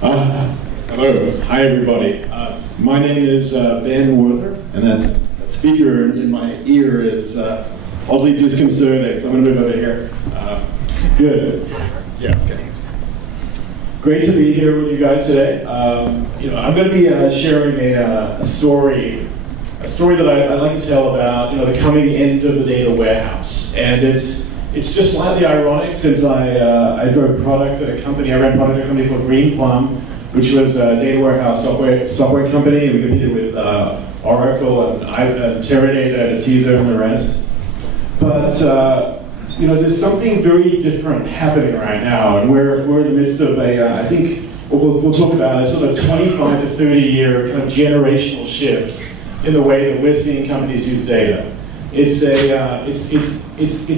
Hello, hi everybody. My name is Ben Werther, and that speaker in my ear is oddly disconcerting, so I'm going to move over here. Good. Yeah. Okay. Great to be here with you guys today. I'm going to be sharing a story that I like to tell about the coming end of the data warehouse, and it's just slightly ironic since I drove product at a company. I ran product at a company called Green Plum, which was a data warehouse software company, and we competed with Oracle and Teradata and Atiza and the rest. But there's something very different happening right now, and we're in the midst of I think we'll talk about a sort of 25 to 30 year kind of generational shift in the way that we're seeing companies use data. It's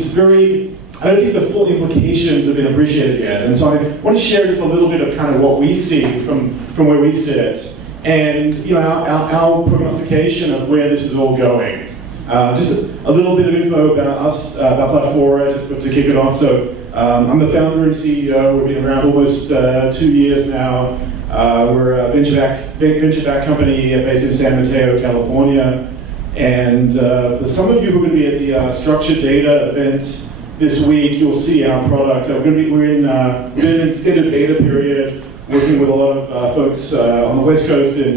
very, I don't think the full implications have been appreciated yet. And so I want to share just a little bit of kind of what we see from where we sit, and our prognostication of where this is all going. Just a little bit of info about us, about Platfora, just to kick it off. So I'm the founder and CEO. We've been around almost 2 years now. We're a venture-backed company based in San Mateo, California. And for some of you who are going to be at the Structured Data event this week, you'll see our product. We're in an extended beta period, working with a lot of folks on the West Coast in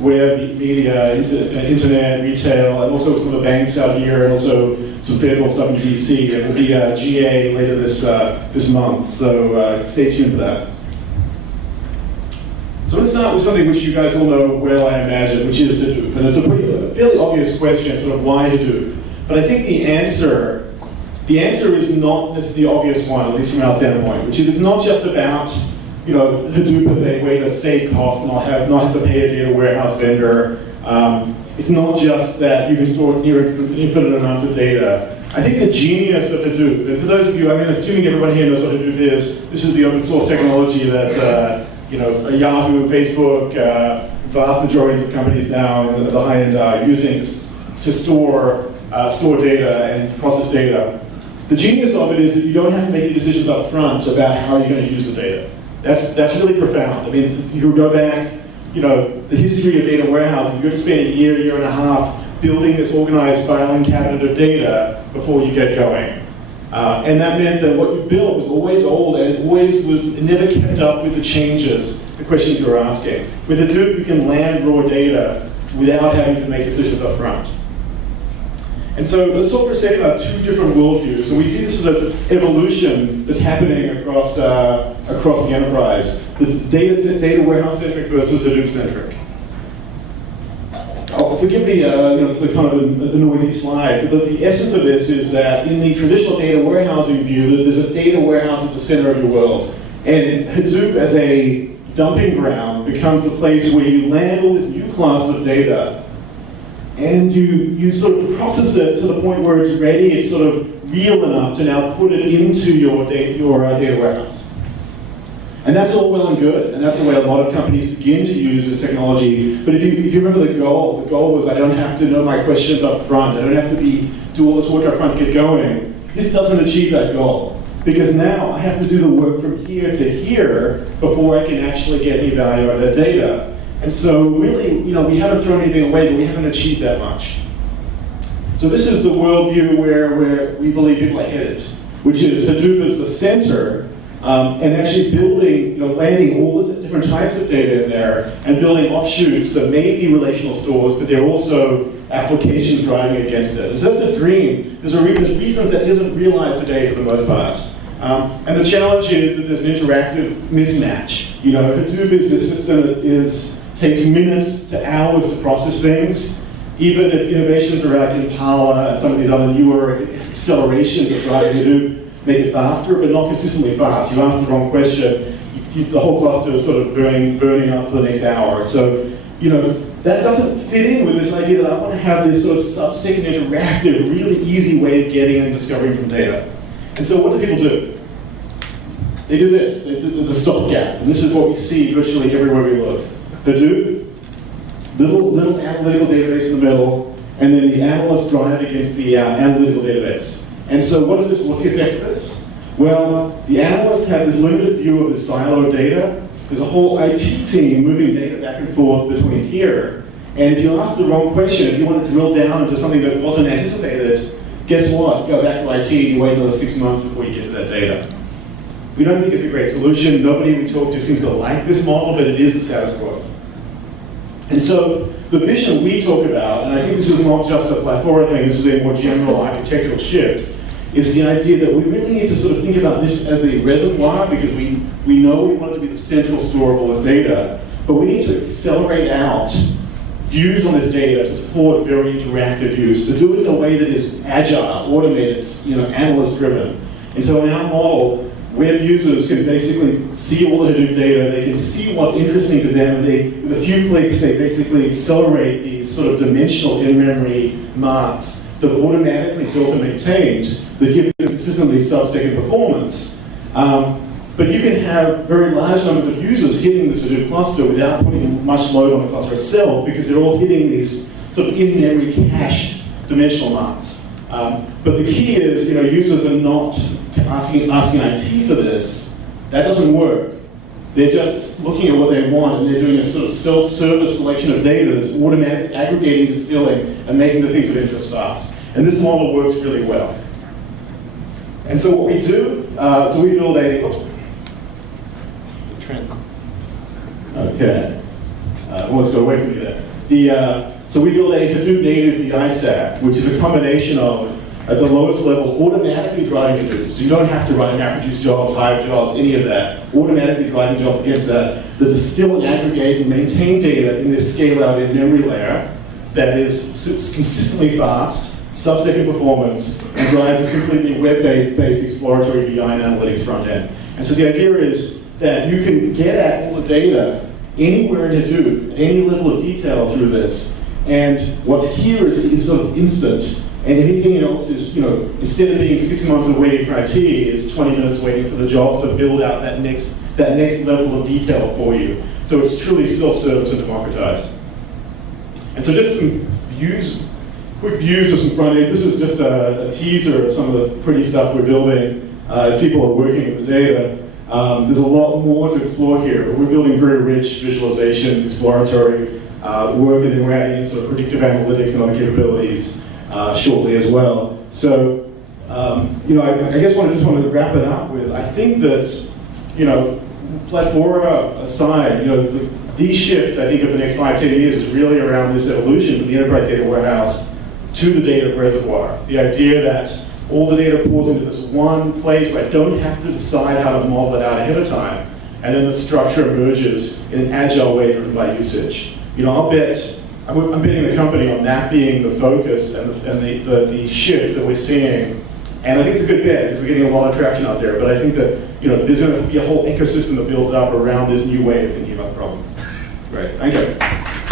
web, media, internet, retail, and also some of the banks out here, and also some federal stuff in DC. It will be GA later this month, so stay tuned for that. So let's start with something which you guys all know well, I imagine, which is Hadoop. And it's a fairly obvious question, sort of why Hadoop? But I think the answer is not the obvious one, at least from our standpoint, which is it's not just about Hadoop as a way to save costs, not have to pay a data warehouse vendor. It's not just that you can store near infinite amounts of data. I think the genius of Hadoop, and for those of you, assuming everyone here knows what Hadoop is, this is the open source technology that Yahoo, Facebook, vast majorities of companies now in the high end are using to store data and process data. The genius of it is that you don't have to make any decisions up front about how you're going to use the data. That's really profound. I mean, if you go back, the history of data warehousing, you're going to spend a year and a half building this organized filing cabinet of data before you get going. And that meant that what you built was always old, and it never kept up with the changes, the questions you were asking. With Hadoop, you can land raw data without having to make decisions up front. And so let's talk for a second about two different worldviews. So we see this as an evolution that's happening across the enterprise. The data warehouse-centric versus Hadoop-centric. I'll forgive it's a kind of a noisy slide, but the essence of this is that in the traditional data warehousing view, that there's a data warehouse at the center of your world. And Hadoop as a dumping ground becomes the place where you land all this new class of data, and you sort of process it to the point where it's ready, it's sort of real enough to now put it into your data warehouse. And that's all well and good, and that's the way a lot of companies begin to use this technology. But if you remember the goal was I don't have to know my questions up front, I don't have to do all this work up front to get going. This doesn't achieve that goal, because now I have to do the work from here to here before I can actually get any value out of that data. And so really, we haven't thrown anything away, but we haven't achieved that much. So this is the worldview where we believe people are headed, which is Hadoop is the center, and actually building, landing all the different types of data in there, and building offshoots that may be relational stores, but they're also applications driving against it. And so that's a dream. There's reasons that isn't realized today for the most part. And the challenge is that there's an interactive mismatch. Hadoop is a system that takes minutes to hours to process things, even if innovations are like Impala and some of these other newer accelerations of driving Hadoop make it faster, but not consistently fast. You ask the wrong question, the whole cluster is sort of burning up for the next hour. So, that doesn't fit in with this idea that I want to have this sort of sub-second interactive, really easy way of getting and discovering from data. And so what do people do? They do this, they do the stopgap, and this is what we see virtually everywhere we look. Hadoop, little analytical database in the middle, and then the analysts drive against the analytical database. And so what's the effect of this? Well, the analysts have this limited view of the siloed data. There's a whole IT team moving data back and forth between here. And if you ask the wrong question, if you want to drill down into something that wasn't anticipated, guess what? Go back to IT and you wait another 6 months before you get to that data. We don't think it's a great solution. Nobody we talk to seems to like this model, but it is the status quo. And so the vision we talk about, and I think this is not just a Platfora thing, this is a more general architectural shift, is the idea that we really need to sort of think about this as a reservoir, because we know we want it to be the central store of all this data, but we need to accelerate out views on this data to support very interactive use, to do it in a way that is agile, automated, analyst-driven. And so in our model, web users can basically see all the Hadoop data, they can see what's interesting to them, and with a few clicks, they basically accelerate these sort of dimensional in-memory marks that are automatically built and maintained that give you consistently sub-second performance. But you can have very large numbers of users hitting this Hadoop cluster without putting much load on the cluster itself, because they're all hitting these sort of in-memory cached dimensional marks. But the key is, users are not asking IT for this. That doesn't work. They're just looking at what they want, and they're doing a sort of self-service selection of data that's automatically aggregating, distilling, and making the things of interest fast. And this model works really well. And so what we do, so we build a, oops. Okay. Let's go away from me there. So we build a Hadoop native BI stack, which is a combination of, at the lowest level, automatically driving Hadoop. So you don't have to run MapReduce jobs, Hive jobs, any of that. Automatically driving jobs against that distill and aggregate and maintain data in this scale-out in-memory layer that is consistently fast, sub-second performance, and drives this completely web-based exploratory BI and analytics front end. And so the idea is that you can get at all the data anywhere in Hadoop, at any level of detail through this. And what's here is sort of instant. And anything else is, instead of being 6 months of waiting for IT, is 20 minutes waiting for the jobs to build out that next level of detail for you. So it's truly self-service and democratized. And so just some quick views of some front ends. This is just a teaser of some of the pretty stuff we're building as people are working with the data. There's a lot more to explore here. We're building very rich visualizations, exploratory work, and then we're adding in sort of predictive analytics and other capabilities shortly as well. So, I guess I just wanted to wrap it up with, I think that, Platfora aside, the shift, I think, of the next 5-10 years is really around this evolution from the enterprise data warehouse to the data reservoir. The idea that all the data pours into this one place where I don't have to decide how to model it out ahead of time, and then the structure emerges in an agile way driven by usage. I'm betting the company on that being the focus and the shift that we're seeing. And I think it's a good bet because we're getting a lot of traction out there. But I think that there's going to be a whole ecosystem that builds up around this new way of thinking about the problem. Great, thank you.